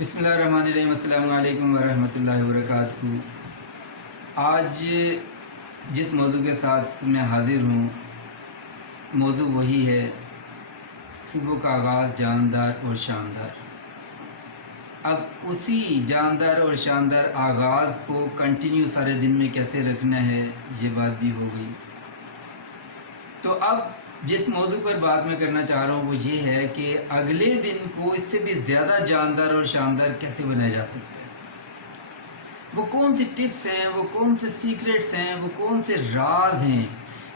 बिस्मिल्लाहिर्रहमानिर्रहीम। अस्सलामु अलैकुम वरहमतुल्लाहि वबरकातुहू। आज जिस मौजू के साथ मैं हाज़िर हूँ, मौजू वही है सुबह का आगाज़ जानदार और शानदार। अब उसी जानदार और शानदार आगाज़ को कंटिन्यू सारे दिन में कैसे रखना है, ये बात भी हो गई। तो अब जिस मौजू पर बात मैं करना चाह रहा हूँ वो ये है कि अगले दिन को इससे भी ज़्यादा जानदार और शानदार कैसे बनाया जा सकता है। वो कौन सी टिप्स हैं, वो कौन से सीक्रेट्स हैं, वो कौन से राज हैं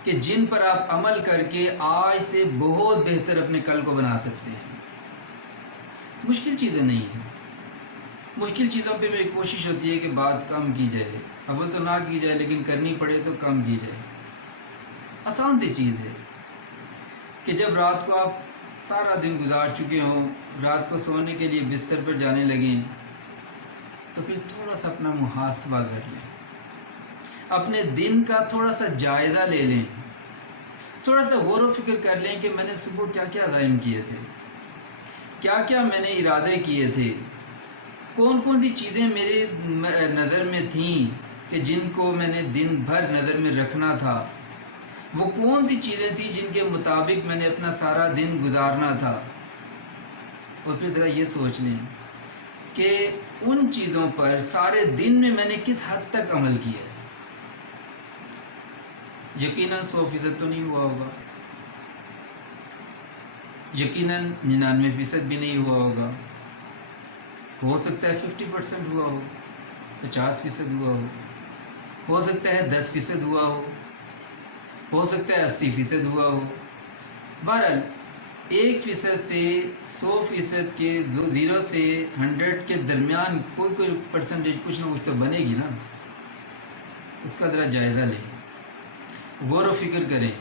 कि जिन पर आप अमल करके आज से बहुत बेहतर अपने कल को बना सकते हैं। मुश्किल चीज़ें नहीं हैं। मुश्किल चीज़ों पे मेरी कोशिश होती है कि बात कम की जाए, अव्वल तो ना की जाए, लेकिन करनी पड़े तो कम की जाए। आसान सी चीज़ है कि जब रात को आप सारा दिन गुजार चुके हों, रात को सोने के लिए बिस्तर पर जाने लगें, तो फिर थोड़ा सा अपना मुहासबा कर लें, अपने दिन का थोड़ा सा जायज़ा ले लें, थोड़ा सा गौर व फिक्र कर लें कि मैंने सुबह क्या क्या अज़ाइम किए थे, क्या क्या मैंने इरादे किए थे, कौन कौन सी चीज़ें मेरे नज़र में थीं कि जिनको मैंने दिन भर नज़र में रखना था, वो कौन सी चीज़ें थी जिनके मुताबिक मैंने अपना सारा दिन गुजारना था। और फिर ज़रा ये सोच लें कि उन चीज़ों पर सारे दिन में मैंने किस हद तक अमल किया। यकीनन 100% तो नहीं हुआ होगा, यकीनन 99% भी नहीं हुआ होगा, हो सकता है 50% हुआ हो, 50% हुआ हो सकता है 10% हुआ हो सकता है 80% हुआ हो। बहरहाल 1% से 100% के 0 से 100 के दरमियान कोई परसेंटेज कुछ ना कुछ तो बनेगी ना। उसका ज़रा जायज़ा लें, गौर व फिक्र करें,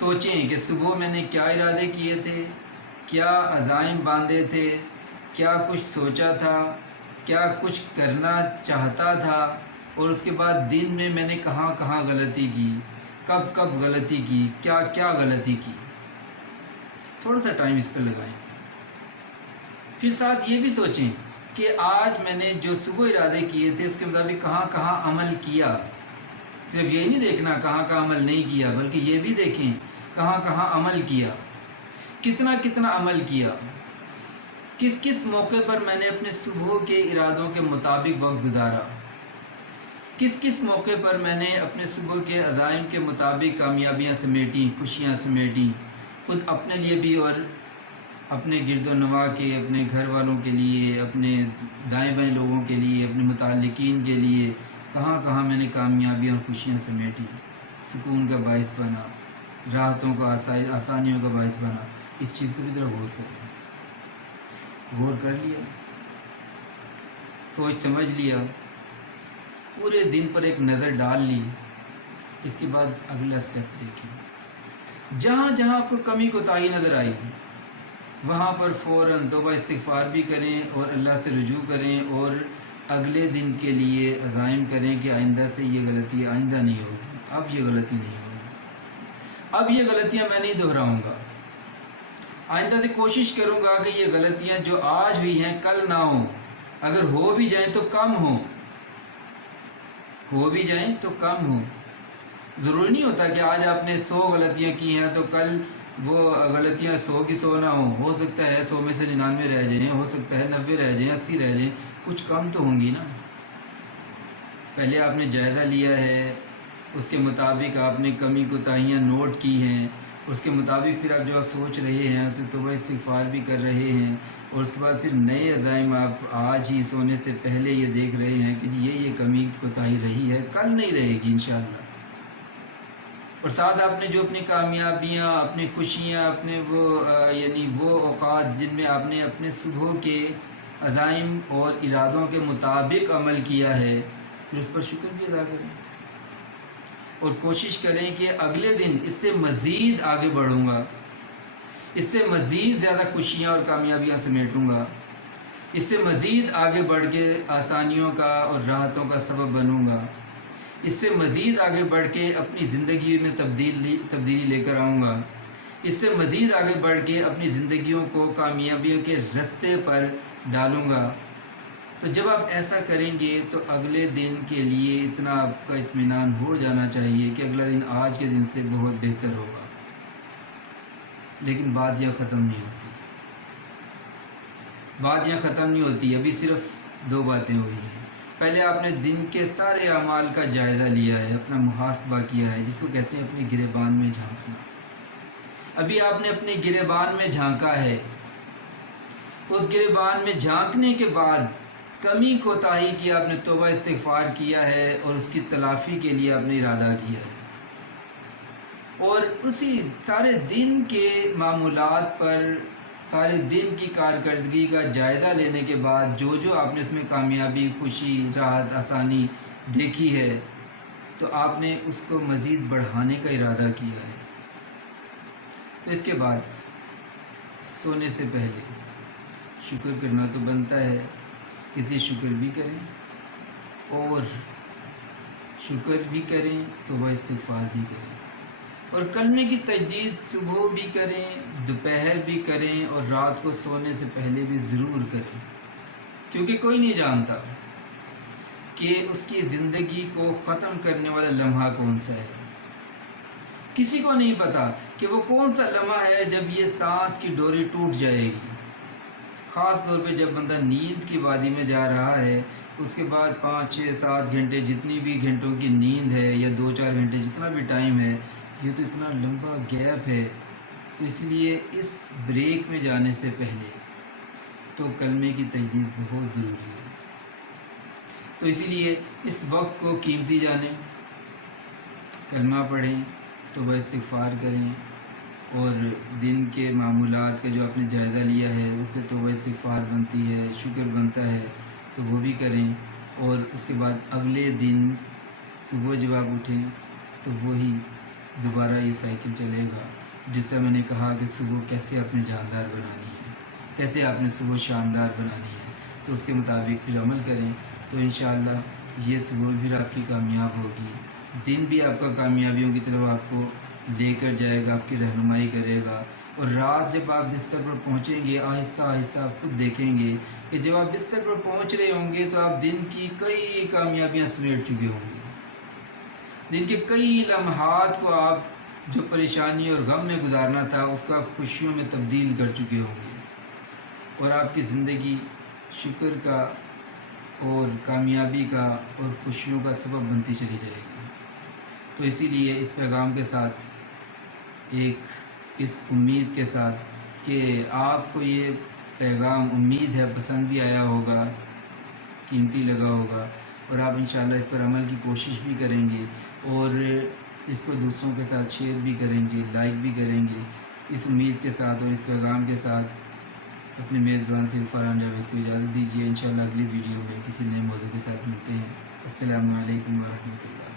सोचें कि सुबह मैंने क्या इरादे किए थे, क्या अज़ाइम बांधे थे, क्या कुछ सोचा था, क्या कुछ करना चाहता था, और उसके बाद दिन में मैंने कहाँ कहाँ गलती की, कब कब गलती की, क्या क्या गलती की। थोड़ा सा टाइम इस पर लगाएं। फिर साथ ये भी सोचें कि आज मैंने जो सुबह इरादे किए थे उसके मुताबिक कहाँ कहाँ अमल किया। सिर्फ ये नहीं देखना कहाँ कहाँ अमल नहीं किया, बल्कि ये भी देखें कहाँ कहाँ अमल किया, कितना कितना अमल किया, किस किस मौके पर मैंने अपने सुबह के इरादों के मुताबिक वक्त गुजारा, किस किस मौके पर मैंने अपने सुबह के अज़ाइम के मुताबिक कामयाबियाँ समेटी, खुशियाँ समेटी, खुद अपने लिए भी और अपने गिरदो नवा के, अपने घर वालों के लिए, अपने दाएं बाएं लोगों के लिए, अपने मुताल्लिकीन के लिए कहाँ कहाँ मैंने कामयाबियाँ और खुशियाँ समेटी, सुकून का बाइस बना, राहतों का आसानियों का बाइस बना। इस चीज़ को भी ज़रा गौर करें। गौर कर लिया, सोच समझ लिया, पूरे दिन पर एक नज़र डाल ली, इसके बाद अगला स्टेप देखें। जहाँ जहाँ आपको कमी कोताही नज़र आई वहाँ पर फ़ौरन तौबा इस्तिग़फ़ार भी करें और अल्लाह से रुजू करें और अगले दिन के लिए अज़ाइम करें कि आइंदा से ये गलती आइंदा नहीं होगी, अब ये गलती नहीं होगी, अब ये गलतियाँ मैं नहीं दोहराऊँगा, आइंदा से कोशिश करूँगा कि ये गलतियाँ जो आज हुई हैं कल ना हो, अगर हो भी जाएँ तो कम हो भी जाएं तो कम हो। ज़रूरी नहीं होता कि आज आपने 100 गलतियाँ की हैं तो कल वो गलतियाँ 100 की 100 ना हो सकता है 100 में से 99 रह जाएँ, हो सकता है 90 रह जाएँ, 80 रह जाएँ, कुछ कम तो होंगी ना। पहले आपने जायज़ा लिया है, उसके मुताबिक आपने कमी कोताहियाँ नोट की हैं, उसके मुताबिक फिर आप जो आप सोच रहे हैं तो तौबा इस्तिग़फ़ार भी कर रहे हैं, और उसके बाद फिर नए अज़ाइम आप आज ही सोने से पहले ये देख रहे हैं कि जी ये कमी कोताही रही है, कल नहीं रहेगी इंशाअल्लाह। और साथ आपने जो अपनी कामयाबियाँ, अपनी खुशियाँ, अपने वो यानी वो औक़ात जिनमें आपने अपने सुबह के अज़ाइम और इरादों के मुताबिक अमल किया है, फिर उस पर शुक्र भी अदा करें और कोशिश करें कि अगले दिन इससे मज़ीद आगे बढ़ूँगा, इससे मज़ीद ज़्यादा खुशियाँ और कामयाबियाँ समेटूँगा, इससे मज़ीद आगे बढ़ के आसानियों का और राहतों का सबब बनूँगा, इससे मज़ीद आगे बढ़ के अपनी ज़िंदगी में तब्दीली लेकर आऊँगा, इससे मज़ीद आगे बढ़ के अपनी ज़िंदगियों को कामयाबियों के रास्ते पर ڈالوں گا۔ تو جب آپ ایسا کریں گے تو اگلے دن کے لیے اتنا آپ کا اطمینان ہو جانا چاہیے کہ اگلا دن آج کے دن سے بہت بہتر ہوگا۔ لیکن بات یہ ختم نہیں ہوتی، بات یہ ختم نہیں ہوتی، ابھی صرف 2 باتیں ہوئی ہیں۔ پہلے آپ نے دن کے سارے اعمال کا جائزہ لیا ہے، اپنا محاسبہ کیا ہے، جس کو کہتے ہیں اپنے گریبان میں جھانکنا۔ ابھی آپ نے اپنے گریبان میں جھانکا ہے، اس گریبان میں جھانکنے کے بعد کمی کوتاہی کی آپ نے توبہ استغفار کیا ہے اور اس کی تلافی کے لیے آپ نے ارادہ کیا ہے، اور اسی سارے دن کے معمولات پر سارے دن کی کارکردگی کا جائزہ لینے کے بعد جو جو آپ نے اس میں کامیابی، خوشی، راحت، آسانی دیکھی ہے، تو آپ نے اس کو مزید بڑھانے کا ارادہ کیا ہے۔ تو اس کے بعد سونے سے پہلے شکر کرنا تو بنتا ہے، اس لیے شکر بھی کریں، اور شکر بھی کریں توبہ استغفار بھی کریں، اور کلمے کی تجدید صبح بھی کریں، دوپہر بھی کریں، اور رات کو سونے سے پہلے بھی ضرور کریں، کیونکہ کوئی نہیں جانتا کہ اس کی زندگی کو ختم کرنے والا لمحہ کون سا ہے۔ کسی کو نہیں پتا کہ وہ کون سا لمحہ ہے جب یہ سانس کی ڈوری ٹوٹ جائے گی، خاص طور پہ جب بندہ نیند کی وادی میں جا رہا ہے، اس کے بعد 5 6 7 گھنٹے جتنی بھی گھنٹوں کی نیند ہے، یا 2 4 گھنٹے جتنا بھی ٹائم ہے، یہ تو اتنا لمبا گیپ ہے۔ تو اس لیے اس بریک میں جانے سے پہلے تو کلمے کی تجدید بہت ضروری ہے۔ تو اسی لیے اس وقت کو قیمتی جانیں، کلمہ پڑھیں، توبہ استغفار کریں، اور دن کے معمولات کا جو آپ نے جائزہ لیا ہے اس پہ توبہ استغفار بنتی ہے، شکر بنتا ہے، تو وہ بھی کریں، اور اس کے بعد اگلے دن صبح جب آپ اٹھیں تو وہی دوبارہ یہ سائیکل چلے گا، جس سے میں نے کہا کہ صبح کیسے آپ نے جاندار بنانی ہے، کیسے آپ نے صبح شاندار بنانی ہے، تو اس کے مطابق پھر عمل کریں، تو انشاءاللہ یہ صبح پھر آپ کی کامیاب ہوگی، دن بھی آپ کا کامیابیوں کی طرف آپ کو لے کر جائے گا، آپ کی رہنمائی کرے گا، اور رات جب آپ بستر پر پہنچیں گے آہستہ آہستہ آپ خود دیکھیں گے کہ جب آپ بستر پر پہنچ رہے ہوں گے تو آپ دن کی کئی کامیابیاں سمیٹ چکے ہوں گے، دن کے کئی لمحات کو آپ جو پریشانی اور غم میں گزارنا تھا اس کو آپ خوشیوں میں تبدیل کر چکے ہوں گے، اور آپ کی زندگی شکر کا اور کامیابی کا اور خوشیوں کا سبب بنتی چلی جائے گی۔ تو اسی لیے اس پیغام کے ساتھ، اس امید کے ساتھ کہ آپ کو یہ پیغام امید ہے پسند بھی آیا ہوگا، قیمتی لگا ہوگا، اور آپ انشاءاللہ اس پر عمل کی کوشش بھی کریں گے، اور اس کو دوسروں کے ساتھ شیئر بھی کریں گے، لائک بھی کریں گے، اس امید کے ساتھ اور اس پیغام کے ساتھ اپنے میزبان سے فرحان جاوید کو اجازت دیجیے۔ انشاءاللہ اگلی ویڈیو میں کسی نئے موضوع کے ساتھ ملتے ہیں۔ السلام علیکم ورحمۃ اللہ۔